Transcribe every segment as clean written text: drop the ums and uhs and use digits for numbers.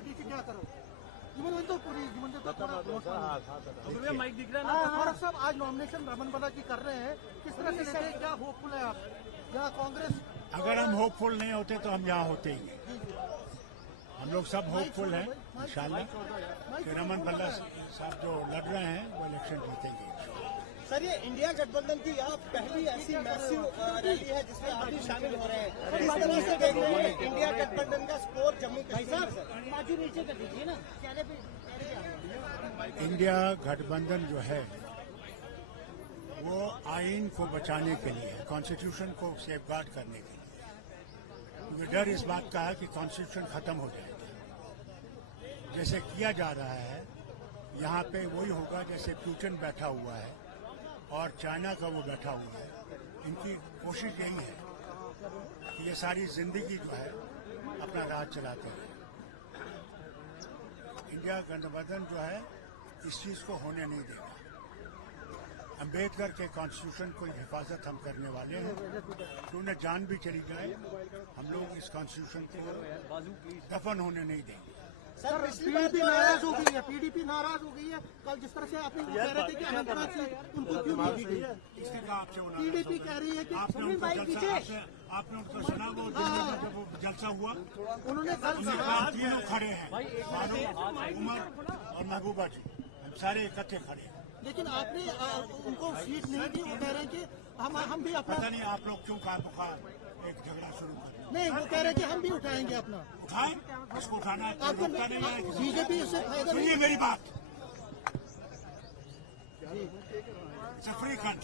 ठीक है क्या करो माइक दिख रहा है ना फारूक साहब, आज नॉमिनेशन रमन बला की कर रहे हैं, किस तरह से लेते हैं, क्या होपफुल है आप? यहाँ कांग्रेस, अगर हम होपफुल नहीं होते तो हम यहाँ होते ही नहीं। हम लोग सब होपफुल हैं इंशाल्लाह कि रमन बल्ला साहब जो लड़ रहे हैं वो इलेक्शन जीतेंगे। सर, ये इंडिया गठबंधन की यह पहली ऐसी मैसिव रैली है जिसमें आप भी शामिल हो रहे हैं। किस तरह से देख रहे हैं इंडिया गठबंधन का स्कोर जम्मू कश्मीर? नीचे कर दीजिए ना। इंडिया गठबंधन जो है वो आइन को बचाने के लिए, कॉन्स्टिट्यूशन को सेफगार्ड करने के लिए। क्योंकि डर इस बात का है कि कॉन्स्टिट्यूशन खत्म हो जाएगा। जैसे किया जा रहा है यहाँ पे वही होगा जैसे पुतिन बैठा हुआ है और चाइना का वो बैठा हुआ है। इनकी कोशिश यही है कि ये सारी जिंदगी जो है अपना राज चलाते हैं। इंडिया गठबंधन जो है इस चीज को होने नहीं देगा। अम्बेडकर के कॉन्स्टिट्यूशन को हिफाजत हम करने वाले हैं। तो उन्हें जान भी चली जाए, हम लोग इस कॉन्स्टिट्यूशन को दफन होने नहीं देंगे। सर, पीडीपी नाराज हो गई है, पीडीपी नाराज हो गई है। कल जिस तरह से आप कह रहे थे कि अनंतनाथ सीट उनको क्यों नहीं दी गई, पीडीपी कह रही है कि आपने उनको सुना वो दिल्ली में जब वो जलसा हुआ, उन्होंने कल तीनों खड़े हैं, फारूक, उमर और महबूबा जी, हम सारे इकट्ठे खड़े हैं। लेकिन आपने उनको सीट नहीं दी। वो कह रहे हैं कि हम भी अपना, पता नहीं आप लोग क्यों एक झगड़ा शुरू कर। नहीं, वो कह रहे हैं कि हम भी उठाएंगे अपना। उठाए, उसको उठाना है, आपको नहीं है। बीजेपी इससे फायदा सुनिए मेरी बात। सफरी खंड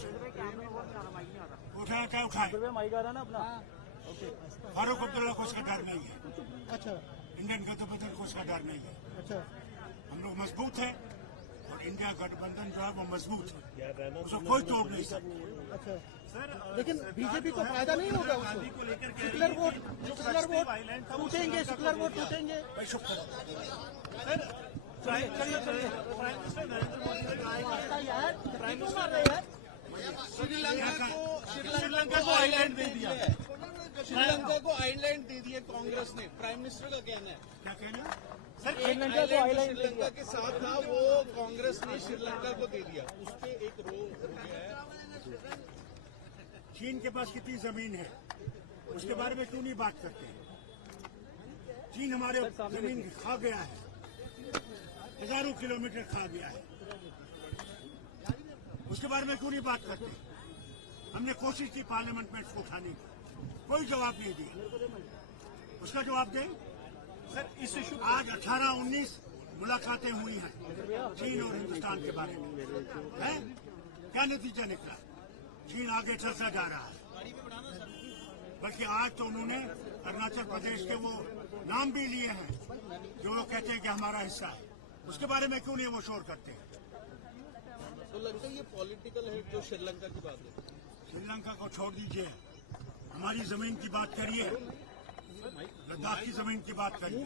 उठाया क्या उठाए, माइक आ रहा ना अपना। फारूक अब्दुल्ला को उसका डर नहीं है। अच्छा इंडियन गठबंधन को उसका डर नहीं है। अच्छा, हम लोग मजबूत हैं और इंडिया गठबंधन जो है वो मजबूत है, उसको कोई तोड़ नहीं सकता। अच्छा लेकिन बीजेपी को फायदा नहीं होगा उसको। सेकुलर वोट टूटेंगे, सेकुलर वोट टूटेंगे। श्रीलंका को आइलैंड दे दिया, श्रीलंका को आइलैंड दे दिया कांग्रेस ने। प्राइम मिनिस्टर का कहना है। क्या कहना सर, श्रीलंका के साथ था वो कांग्रेस ने श्रीलंका को दे दिया, उस पर एक रो हो गया है। चीन के पास कितनी जमीन है उसके बारे में क्यों नहीं बात करते हैं? चीन हमारे जमीन खा गया है, हजारों किलोमीटर खा गया है, उसके बारे में क्यों नहीं बात करते? हमने कोशिश की पार्लियामेंट में इसको उठाने की, कोई जवाब नहीं दिया। उसका जवाब दें सर। इस इशू आज 18-19 मुलाकातें हुई हैं चीन और हिंदुस्तान के बारे में, है क्या नतीजा निकला? चीन आगे चलता जा रहा है, बल्कि आज तो उन्होंने अरुणाचल प्रदेश के वो नाम भी लिए हैं जो लोग कहते हैं कि हमारा हिस्सा है। उसके बारे में क्यों नहीं वो शोर करते हैं? तो लगता है ये पॉलिटिकल है जो श्रीलंका की बात है। श्रीलंका को छोड़ दीजिए, हमारी जमीन की बात करिए, लद्दाख की जमीन की बात करिए।